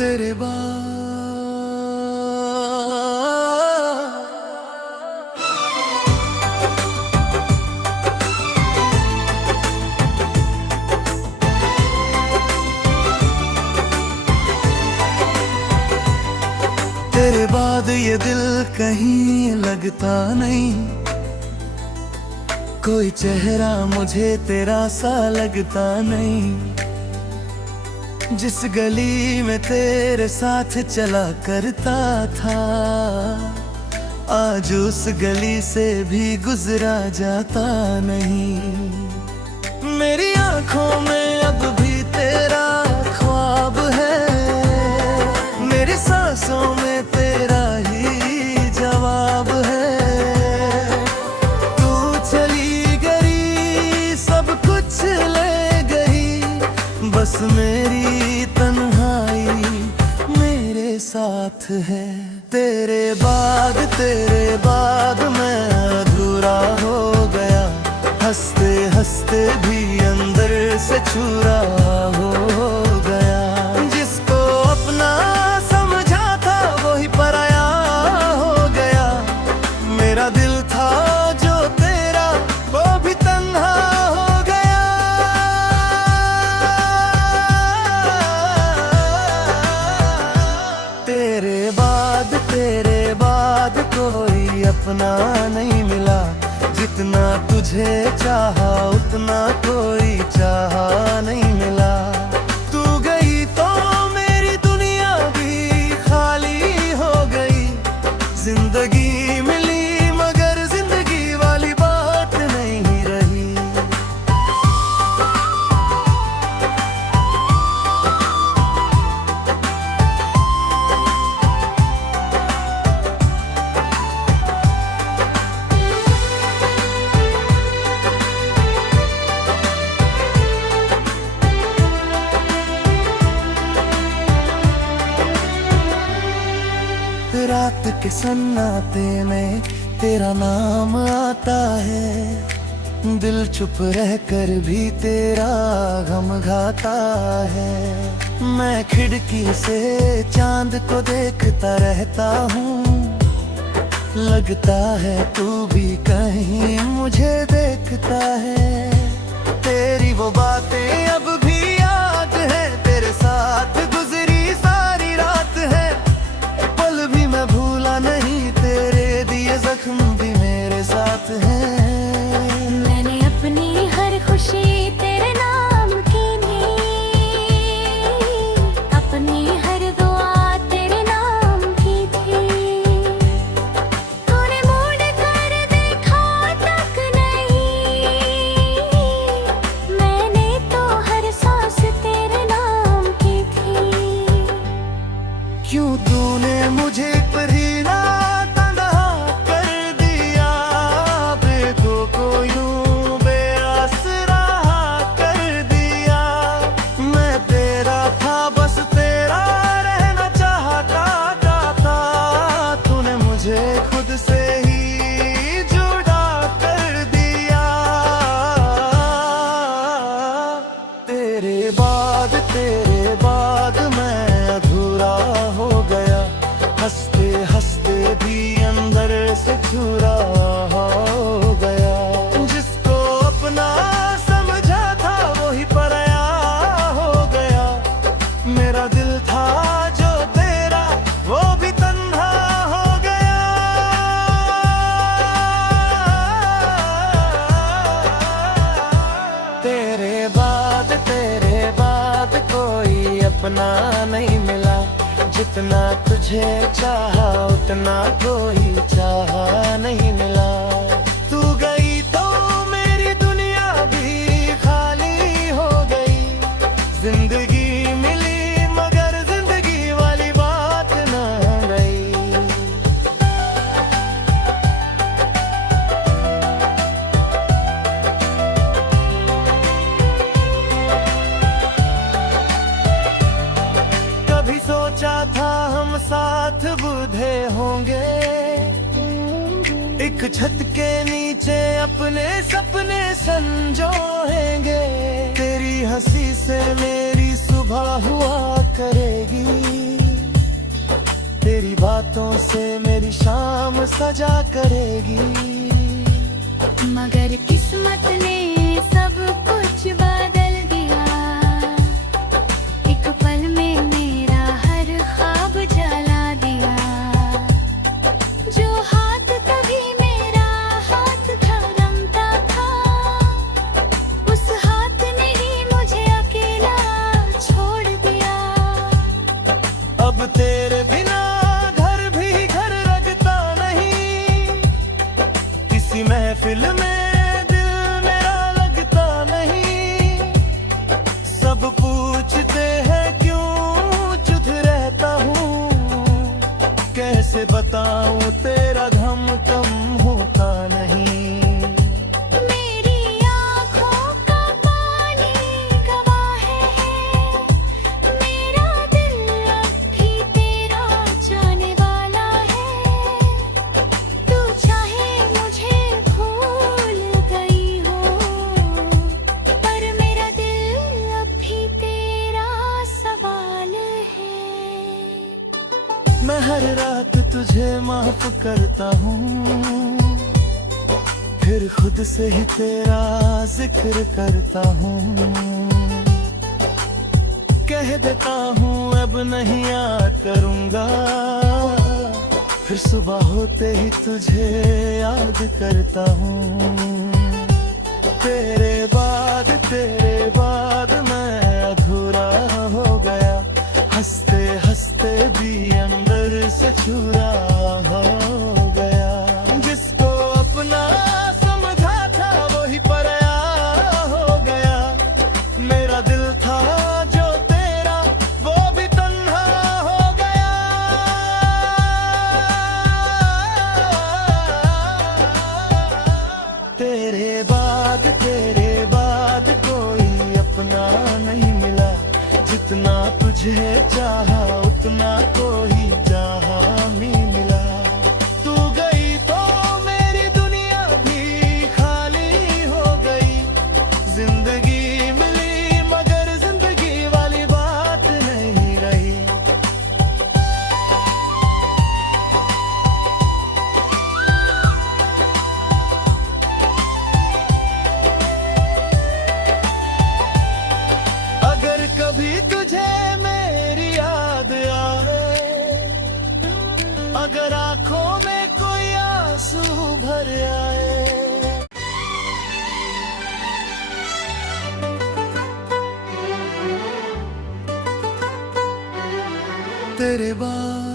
तेरे बाद तेरे बाद ये दिल कहीं लगता नहीं, कोई चेहरा मुझे तेरा सा लगता नहीं। जिस गली में तेरे साथ चला करता था, आज उस गली से भी गुजरा जाता नहीं। मेरी आंखों में अब भी तेरा ख्वाब है, मेरी सांसों में तेरा ही जवाब है। तू चली गई सब कुछ ले गई, बस मेरी तन्हाई मेरे साथ है। तेरे बाद मैं अधूरा हो गया, हंसते हंसते भी अंदर से छुरा हो गया। जिसको अपना समझा था वही पराया हो गया। मेरा दिल था जो तेरा वो भी तन्हा हो गया। तेरे बाद कोई अपना नहीं मिला, जितना तुझे चाहा उतना कोई चाहा नहीं मिला। तू गई तो मेरी दुनिया भी खाली हो गई। जिंदगी मिली मगर जिंदगी वाली बात नहीं रही। रात के सन्नाटे में तेरा नाम आता है, दिल चुप रह कर भी तेरा गम गाता है। मैं खिड़की से चांद को देखता रहता हूँ, लगता है तू भी कहीं मुझे देखता है। तेरी वो बातें अब भी याद है, तेरे साथ गुजरी सारी रात है। पल भी मैं भूला नहीं, तेरे दिए जख्म भी मेरे साथ हैं। मैंने अपनी हर खुशी तेरे नाम की थी, अपनी हर दुआ तेरे नाम की थी। तूने मुड़ कर देखा तक नहीं, मैंने तो हर सांस तेरे नाम की थी। क्यों तूने मुझे परीना तन्हा कर दिया, बेखो को यूं बेआसरा कर दिया। मैं तेरा था बस तेरा रहना चाहता था, तूने मुझे खुद से ही जुदा कर दिया। तेरे बाद मैं अधूरा हो गया, हंसते हंसते भी अंदर से छुरा हो गया। जिसको अपना समझा था वही पराया हो गया। मेरा दिल था जो तेरा वो भी तन्हा हो गया। तेरे बाद कोई अपना नहीं मिला, जितना तुझे चाहा उतना कोई चाहा नहीं मिला। तू गई तो मेरी दुनिया भी खाली हो गई। जिंदगी मिली मगर जिंदगी वाली बात न रही। कभी सोचा था हम साथ बूढ़े होंगे, एक छत के नीचे अपने सपने संजोएंगे। तेरी हंसी से मेरी सुबह हुआ करेगी, बातों से मेरी शाम सजा करेगी। मगर किस्मत ने सब कुछ बदल दिया, एक पल में मेरा हर ख्वाब जला दिया। जो हाथ कभी मेरा हाथ थामता था, उस हाथ ने ही मुझे अकेला छोड़ दिया। अब तेरे बिना घर भी घर लगता नहीं, किसी महफिल में दिल मेरा लगता नहीं। सब पूछते हैं क्यों चुप रहता हूँ, कैसे बताऊं तेरा गम कम होता नहीं। मेरी आँखों का पानी गवाह है, मेरा दिल अब भी तेरा जाने वाला है। तू चाहे मुझे भूल गई हो, पर मेरा दिल अब भी तेरा सवाल है। मैं हर रात तुझे माफ करता हूँ, फिर खुद से ही तेरा जिक्र करता हूँ। कह देता हूँ अब नहीं याद करूँगा, फिर सुबह होते ही तुझे याद करता हूँ। तेरे बाद मैं अधूरा हो गया, हंसते हंसते भी अंदर से चूरा हो गया। जिसको अपना समझा था वही पराया हो गया। मेरा दिल था जो तेरा वो भी तन्हा हो गया। तेरे बाद कोई अपना नहीं मिला, जितना तुझे चाहा उतना कोई चाहा नहीं मिला। तू गई तो मेरी दुनिया भी खाली हो गई, जिंदगी मिली मगर जिंदगी वाली बात नहीं रही। अगर कभी तुझे मेरी याद आए, अगर आंखों में कोई आंसू भर आए, तेरे बाद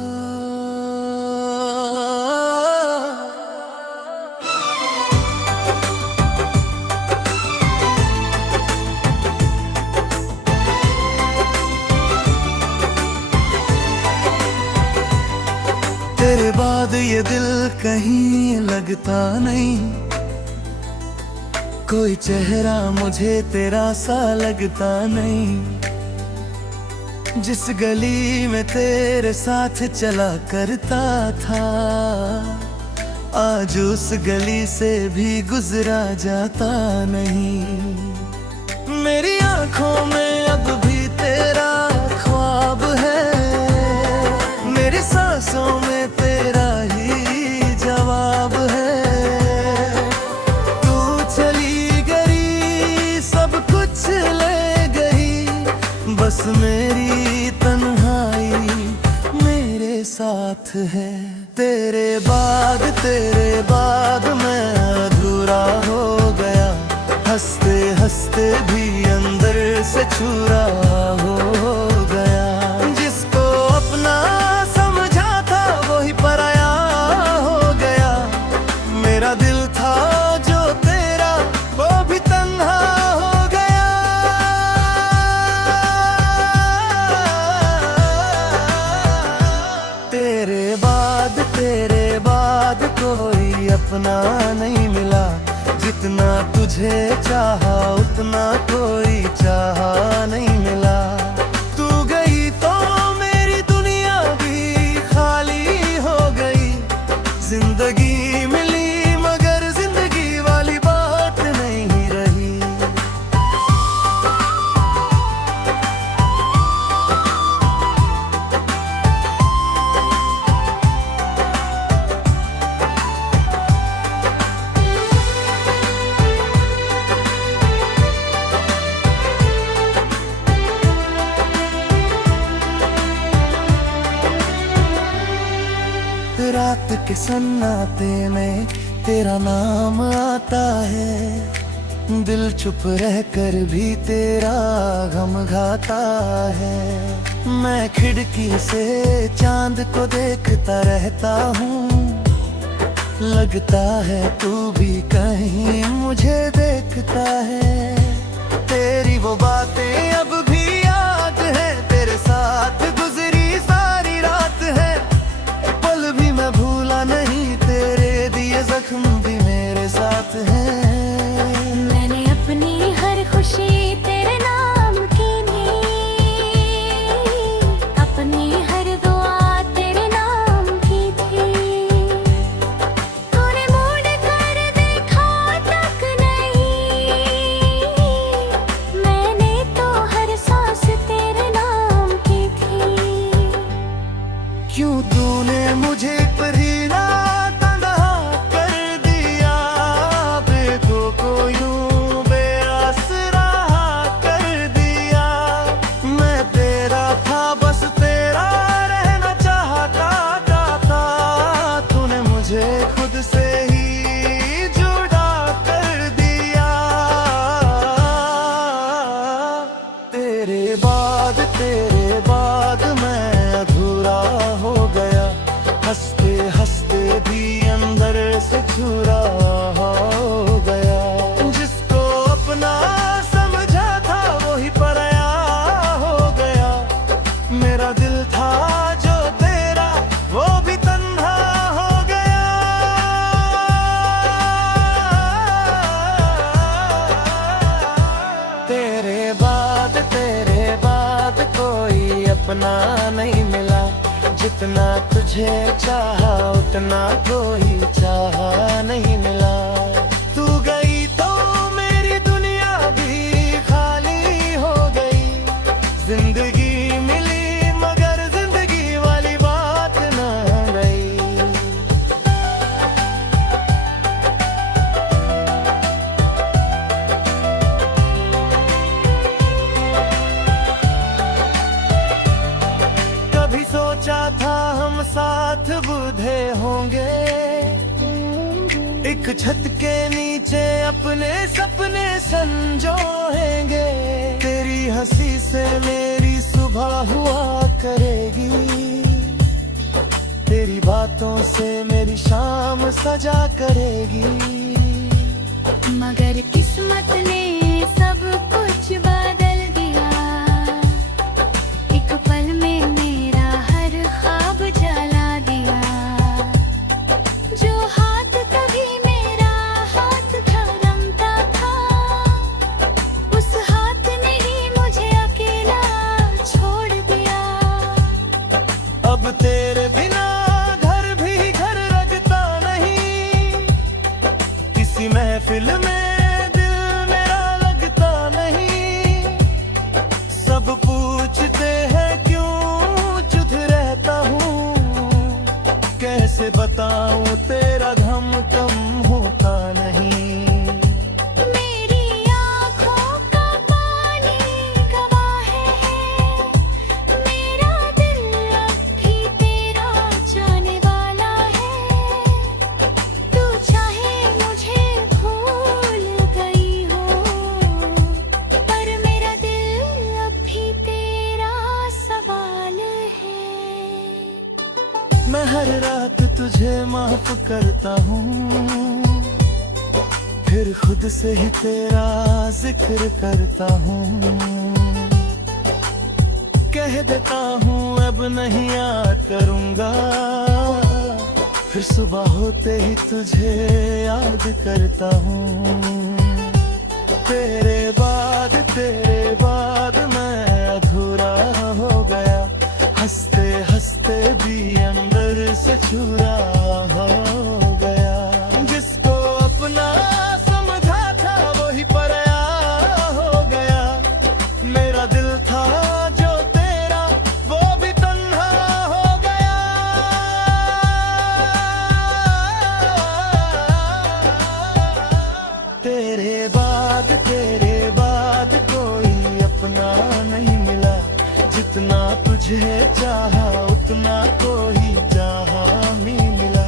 तेरे बाद ये दिल कहीं लगता नहीं, कोई चेहरा मुझे तेरा सा लगता नहीं। जिस गली में तेरे साथ चला करता था, आज उस गली से भी गुजरा जाता नहीं। मेरी आंखों में अब भी तेरा ख्वाब है, मेरी सांसों में तेरा ही जवाब है। तू चली गई सब कुछ ले गई, बस मेरी तन्हाई मेरे साथ है। तेरे बाद मैं अधूरा हो गया, हंसते हंसते भी अंदर से चूरा हो गया। जिसको अपना समझा था वही पराया हो गया। मेरा दिल था जो तेरा वो भी तन्हा हो गया। तेरे बाद कोई अपना नहीं मिला, जितना तुझे चाहा उतना कोई चाहा नहीं मिला। तू गई तो मेरी दुनिया भी खाली हो गई, जिंदगी मिली मगर जिंदगी वाली बात नहीं रही। सन्नाटे में तेरा नाम आता है, दिल चुप रह कर भी तेरा गम गाता है। मैं खिड़की से चांद को देखता रहता हूँ, लगता है तू भी कहीं मुझे देखता है। तेरी वो बातें अब भी याद है, तेरे साथ गुजरी सारी रात है, पल भी मैं भूला नहीं, तेरे दिए जख्म भी मेरे साथ हैं। मैंने अपनी हर खुशी तेरे नाम की थी, अपनी हर दुआ तेरे नाम की थी। तूने मुड़ कर देखा तक नहीं, मैंने तो हर सांस तेरे नाम की थी। क्यों तूने मुझे परीना तन्हा कर दिया, बेखो को यूं बेआसरा कर दिया। मैं तेरा था बस तेरा रहना चाहता था, तूने मुझे खुद से ही जुदा कर दिया। तेरे बाद मैं अधूरा हो गया, हंसते हंसते भी अंदर से छुरा हो गया। जिसको अपना समझा था वही पराया हो गया, मेरा दिल था जो तेरा वो भी तन्हा हो गया। तेरे बाद कोई अपना नहीं मिला, जितना तुझे चाहा उतना कोई चाहा नहीं मिला। तू गई तो मेरी दुनिया भी खाली हो गई, जिंदगी मिली मगर जिंदगी वाली बात न गई। कभी सोचा था हम साथ बूढ़े होंगे, एक छत के नीचे अपने सपने संजोएंगे। तेरी हंसी से मेरी सुबह हुआ करेगी, तेरी बातों से मेरी शाम सजा करेगी। मगर किस्मत ने सब कुछ बदल दिया, एक पल में मेरा हर ख्वाब जला दिया। जो हाथ कभी मेरा हाथ थामता था, उस हाथ ने ही मुझे अकेला छोड़ दिया। अब तेरे बिना घर भी घर लगता नहीं, किसी महफिल में दिल मेरा लगता नहीं। सब पूछते हैं क्यों चुप रहता हूँ, कैसे बताऊं तेरा गम कम होता नहीं। मेरी आँखों का पानी गवाह है, मेरा दिल अब भी तेरा जाने वाला है। तू चाहे मुझे भूल गई हो, पर मेरा दिल अब भी तेरा सवाल है। मैं हर रात तुझे माफ करता हूँ, फिर खुद से ही तेरा जिक्र करता हूँ। कह देता हूँ अब नहीं याद करूँगा, फिर सुबह होते ही तुझे याद करता हूँ। तेरे बाद मैं अधूरा हो गया, हंसते हंसते भी अंदर से चूरा हो गया। जिसको अपना समझा था वही पराया हो गया, मेरा दिल था जो तेरा वो भी तन्हा हो गया। तेरे बाद कोई अपना नहीं मिला, जितना तुझे चाहा उतना कोई चाहा नहीं मिला।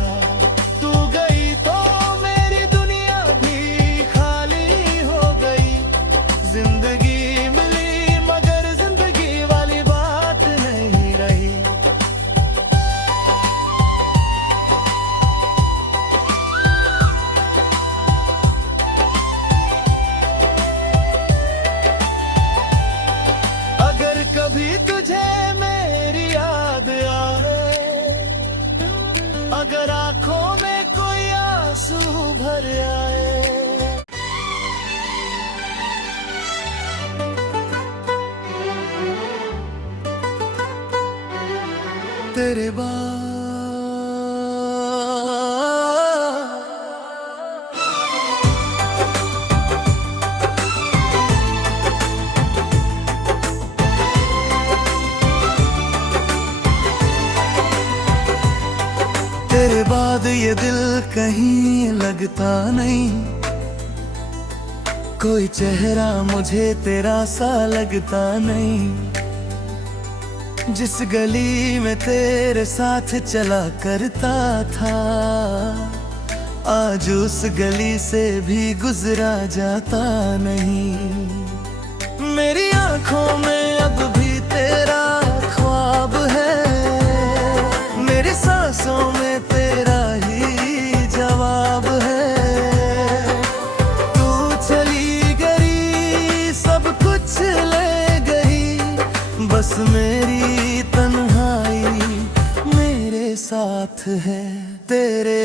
तेरे बाद तेरे बाद ये दिल कहीं लगता नहीं, कोई चेहरा मुझे तेरा सा लगता नहीं। जिस गली में तेरे साथ चला करता था, आज उस गली से भी गुजरा जाता नहीं। मेरी आंखों में अब भी तेरा ख्वाब है, मेरी सांसों में तेरा ही जवाब है। तू चली गई सब कुछ ले गई, बस मेरी तन्हाई मेरे साथ है। तेरे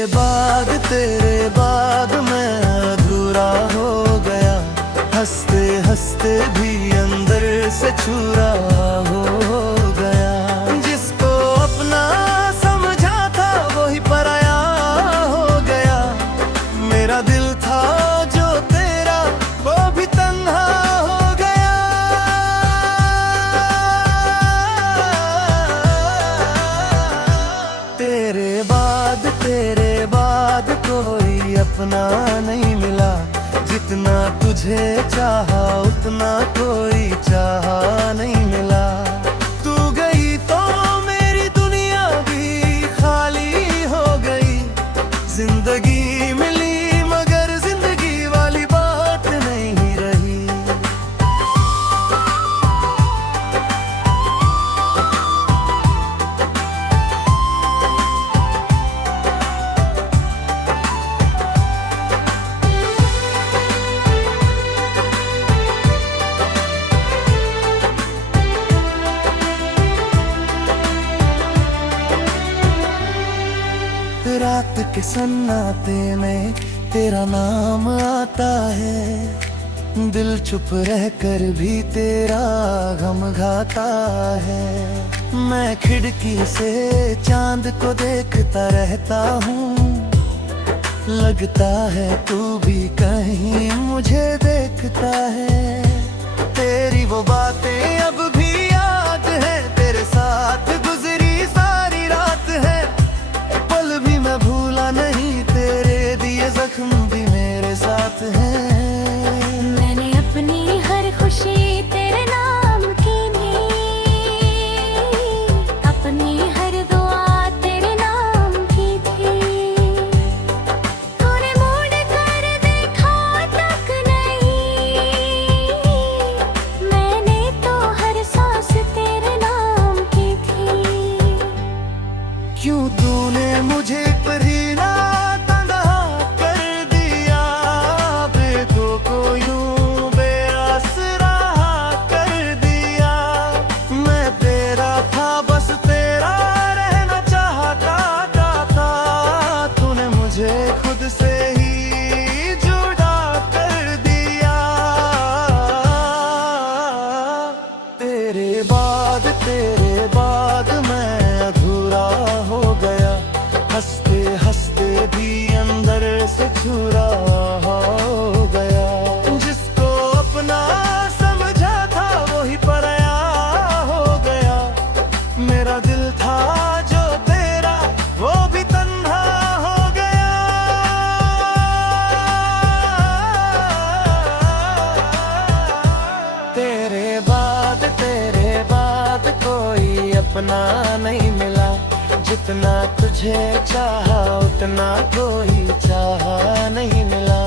बाद मैं अधूरा हो गया, हंसते हंसते भी अंदर से छुरा हो गया। जिसको अपना समझा था वही पराया हो गया, मेरा दिल था जो तेरा वो भी तन्हा हो गया। तेरे बाद कोई अपना नहीं मिला, जितना तुझे चाहा उतना कोई चाहा नहीं मिला। तू गई तो मेरी दुनिया भी खाली हो गई, जिंदगी मिली मगर जिंदगी वाली बात नहीं रही। रात के सन्नाटे में तेरा नाम आता है, दिल चुप रह कर भी तेरा गम गाता है। मैं खिड़की से चांद को देखता रहता हूँ, लगता है तू भी कहीं मुझे देखता है। तेरी वो बातें अब भी याद है, तेरे साथ गुजरी सारी रात है। पल भी मैं भूला नहीं, तेरे दिए जख्म भी मेरे साथ हैं। मैंने अपनी हर खुशी तेरे नाम की थी, अपनी हर दुआ तेरे नाम की थी। तूने मुड़ कर देखा तक नहीं, मैंने तो हर सांस तेरे नाम की थी। क्यों तूने मुझे परीना तन्हा कर दिया, बेखो को यूं बेआसरा कर दिया। मैं तेरा था बस तेरा रहना चाहता था, तूने मुझे खुद से ही जुदा कर दिया। तेरे बाद मैं अधूरा हो गया, हंसते हंसते भी अंदर से छुरा हो गया। जिसको अपना समझा था वही पराया हो गया, मेरा दिल था जो तेरा वो भी तन्हा हो गया। तेरे बाद कोई अपना नहीं मिला, जितना तुझे चाहा उतना कोई चाहा नहीं मिला।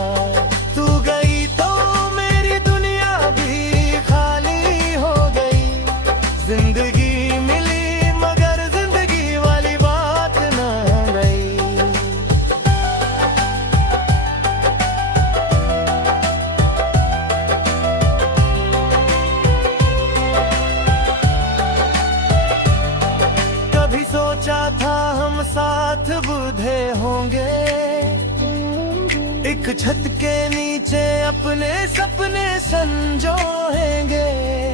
तू गई तो मेरी दुनिया भी खाली हो गई, जिंदगी मिली मगर जिंदगी वाली बात न रही। कभी सोचा था हम साथ बूढ़े होंगे, एक छत के नीचे अपने सपने संजोएंगे।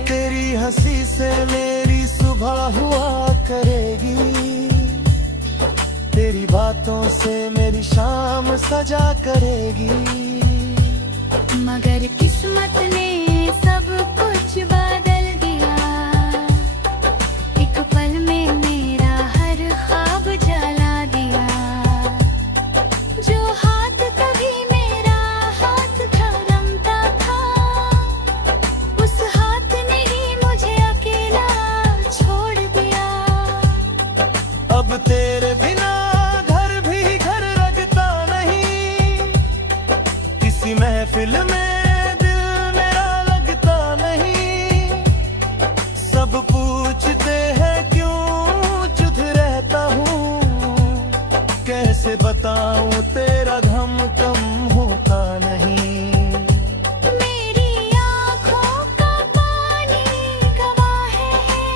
तेरी हंसी से मेरी सुबह हुआ करेगी, बातों से मेरी शाम सजा करेगी। मगर किस्मत ने सब कुछ बदल दिया, एक पल में मेरा हर ख्वाब जला दिया। जो हाथ कभी मेरा हाथ थामता था, उस हाथ ने ही मुझे अकेला छोड़ दिया। अब तेरे बिना घर भी घर लगता नहीं, किसी महफिल में दिल मेरा लगता नहीं। सब पूछते हैं क्यों चुप रहता हूँ, कैसे बताऊं तेरा गम कम होता नहीं। मेरी आँखों का पानी गवाह है,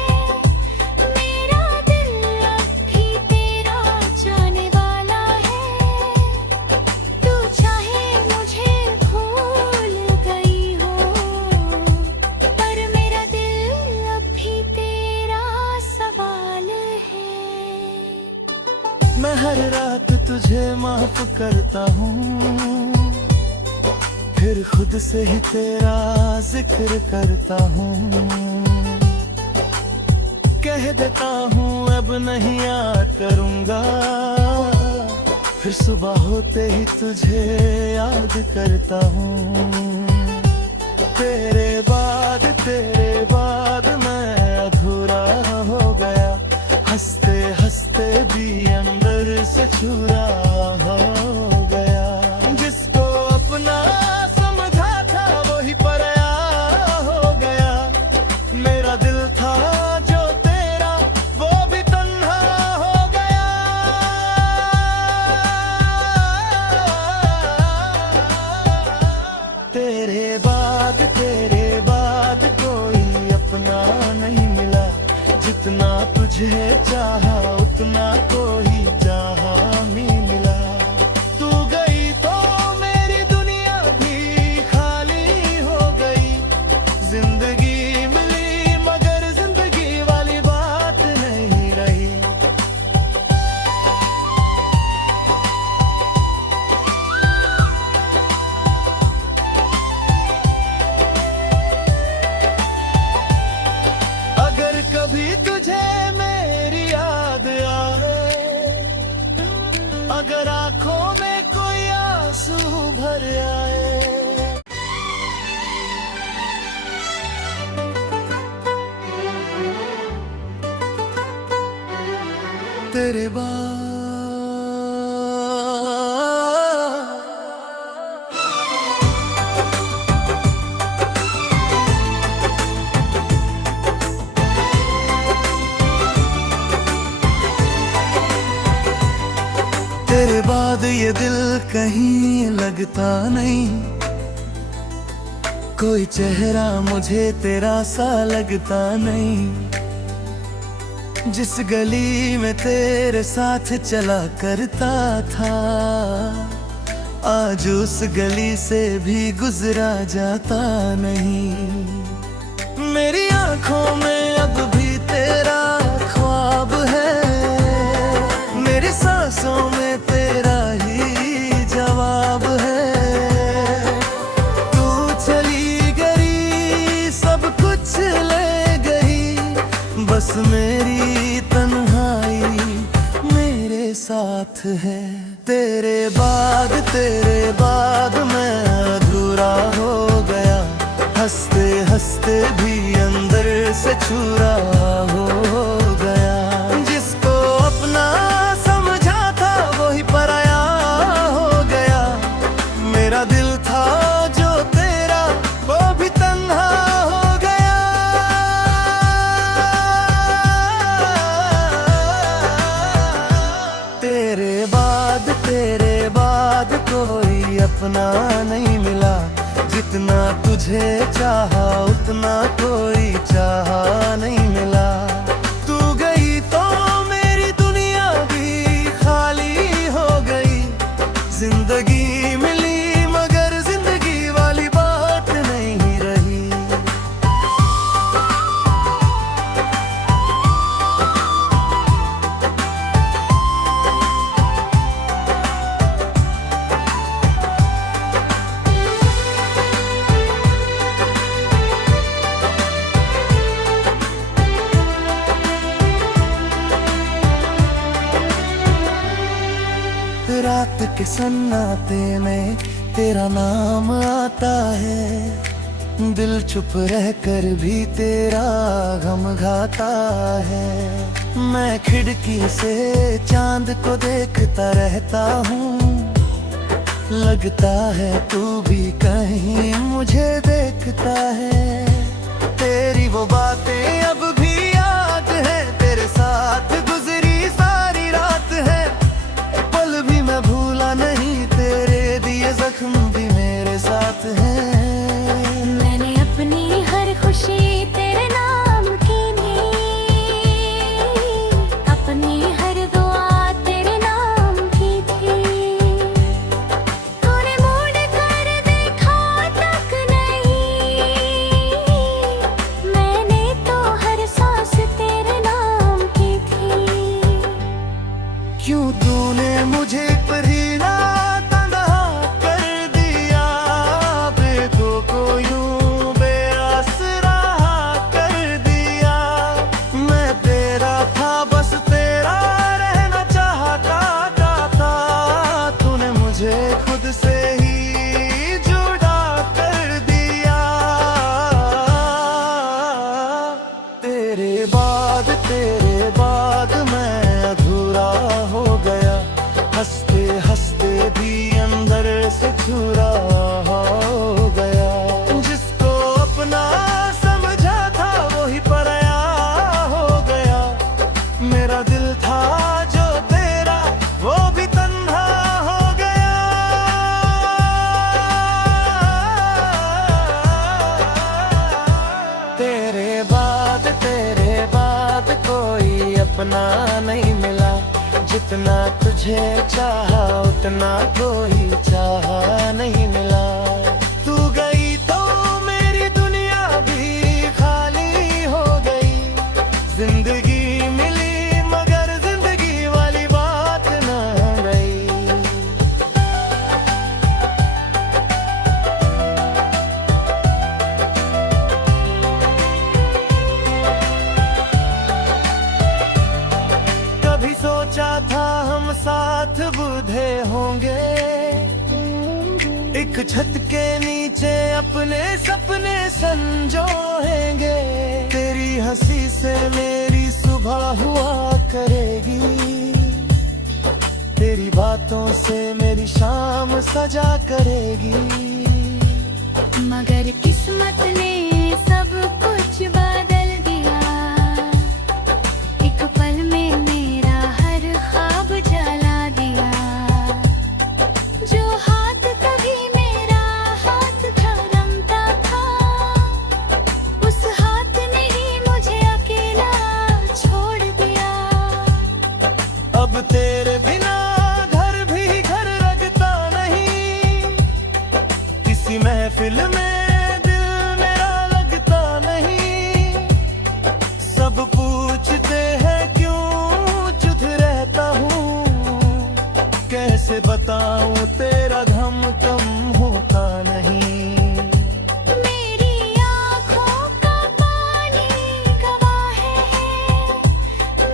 मेरा दिल अब भी तेरा जाने वाला है। तू चाहे मुझे भूल गई हो, पर मेरा दिल अब भी तेरा सवाल है। मैं हर रात तुझे माफ करता हूँ, फिर खुद से ही तेरा जिक्र करता हूँ। कह देता हूँ अब नहीं याद करूँगा, फिर सुबह होते ही तुझे याद करता हूँ। तेरे बाद मैं अधूरा हो गया, हंसते हंसते भी अंदर से चूरा हो गया। जिसको अपना समझा था वही पराया हो गया। मेरा दिल था जो तेरा वो भी तन्हा हो गया। तेरे बाद कोई अपना नहीं मिला, जितना तुझे चाहा उतना कोई चाहा नहीं मिला। तू गई तो मेरी दुनिया भी खाली हो गई, जिंदगी मिली मगर जिंदगी वाली बात नहीं रही। अगर कभी तुझे मेरी याद आए, अगर आंखों में कोई आंसू भर आए, तेरे बाद तेरे बाद ये दिल कहीं लगता नहीं, कोई चेहरा मुझे तेरा सा लगता नहीं। जिस गली में तेरे साथ चला करता था, आज उस गली से भी गुजरा जाता नहीं। मेरी आंखों में अब भी तेरा ख्वाब है, मेरी सांसों में तेरा ही जवाब है। तू चली गई सब कुछ ले गई, बस मेरी तन्हाई मेरे साथ है। तेरे बाद मैं अधूरा हो गया, हंसते हंसते भी अंदर से चूरा हो गया। जिसको अपना समझा था वही पराया हो गया। मेरा दिल था जो तेरा वो भी तन्हा हो गया। तेरे बाद कोई अपना नहीं मिला, जितना तुझे चाहा उतना कोई चाहा नहीं मिला। तू गई तो मेरी दुनिया भी खाली हो गई, जिंदगी मिली मगर जिंदगी वाली बात नहीं रही। सन्नाटे में तेरा नाम आता है, दिल चुप रह कर भी तेरा गम गाता है। मैं खिड़की से चांद को देखता रहता हूँ, लगता है तू भी कहीं मुझे देखता है। तेरी वो बातें अब भी याद है, तेरे साथ गुजरी सारी रात है, पल भी मैं भूला नहीं, तेरे दिए जख्म भी मेरे साथ हैं। मैंने अपनी हर खुशी तेरे नाम की थी, अपनी हर दुआ तेरे नाम की थी। तूने मुड़ कर देखा तक नहीं, मैंने तो हर सांस तेरे नाम की थी। क्यों तूने मुझे परीना तन्हा कर दिया, बेखो को यूं बेआसरा कर दिया। मैं तेरा था बस तेरा रहना चाहता था, तूने मुझे खुद से ही जुदा कर दिया। तेरे बाद मैं अधूरा हो गया, हंसते हंसते भी अंदर से छुरा हो गया। जिसको अपना समझा था वही पराया हो गया, मेरा दिल था जो तेरा वो भी तन्हा हो गया। तेरे बाद कोई अपना नहीं मिला, जितना तुझे चाहा उतना कोई चाहा नहीं मिला। तू गई तो मेरी दुनिया भी खाली हो गई, जिंदगी मिली मगर जिंदगी वाली बात न रही। कभी सोचा था हम साथ बूढ़े होंगे, एक छत के नीचे अपने सपने संजोएंगे। तेरी हंसी से मेरी सुबह हुआ करेगी, तेरी बातों से मेरी शाम सजा करेगी। मगर किस्मत ने सब कुछ बदल दिया, एक पल में मेरा हर ख्वाब जला दिया। जो हाथ कभी मेरा हाथ थामता था, उस हाथ ने ही मुझे अकेला छोड़ दिया। अब तेरे बिना घर भी घर लगता नहीं, किसी महफिल में दिल मेरा लगता नहीं। सब पूछते हैं क्यों चुप रहता हूँ, कैसे बताऊं तेरा गम कम होता नहीं। मेरी आँखों का पानी गवाह है,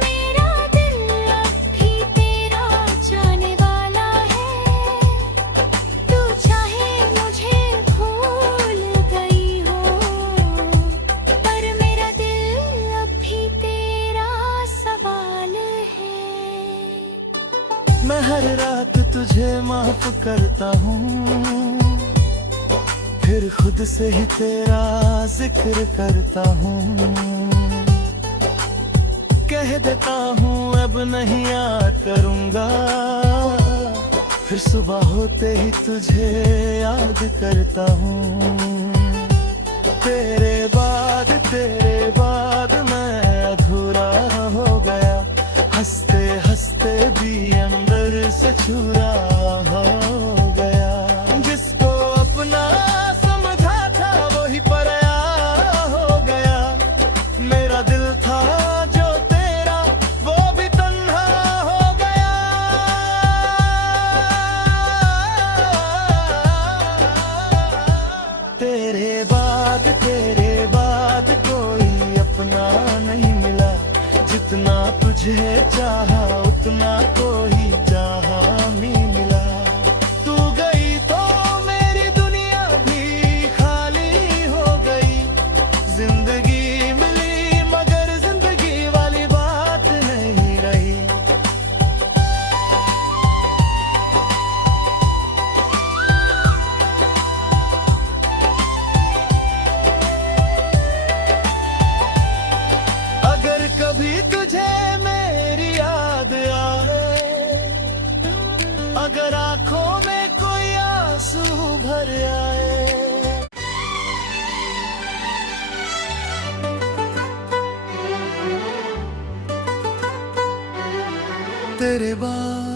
मेरा दिल अब भी तेरा जाने वाला है। तू चाहे मुझे भूल गई हो, पर मेरा दिल अब भी तेरा सवाल है। मैं हर रात तुझे माफ करता हूँ, फिर खुद से ही तेरा जिक्र करता हूँ। कह देता हूँ अब नहीं याद करूँगा, फिर सुबह होते ही तुझे याद करता हूँ। तेरे बाद मैं अधूरा हो गया, हंसते हंसते भी अंदर से छुरा हो गया। जिसको अपना समझा था वही पराया हो गया, मेरा दिल था जो तेरा वो भी तन्हा हो गया। तेरे बाद कोई अपना नहीं मिला, जितना तुझे चाहा उतना कोई चाहा नहीं मिला। तेरे बाद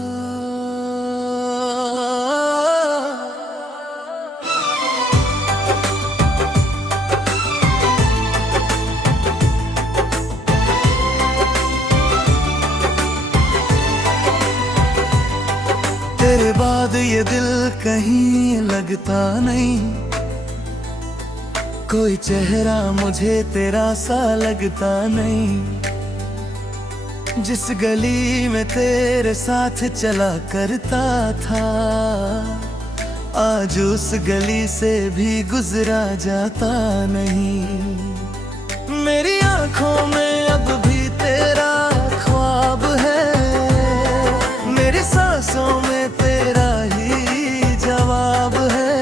तेरे बाद ये दिल कहीं लगता नहीं, कोई चेहरा मुझे तेरा सा लगता नहीं। जिस गली में तेरे साथ चला करता था, आज उस गली से भी गुजरा जाता नहीं। मेरी आंखों में अब भी तेरा ख्वाब है, मेरी सांसों में तेरा ही जवाब है।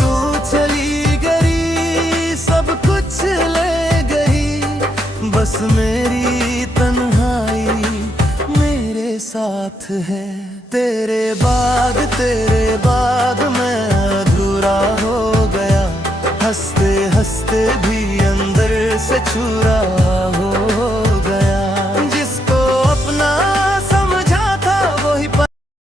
तू चली गई सब कुछ ले गई, बस मेरी तन्हाई मेरे साथ है। तेरे बाद मैं अधूरा हो गया, हंसते हंसते भी अंदर से छुरा हो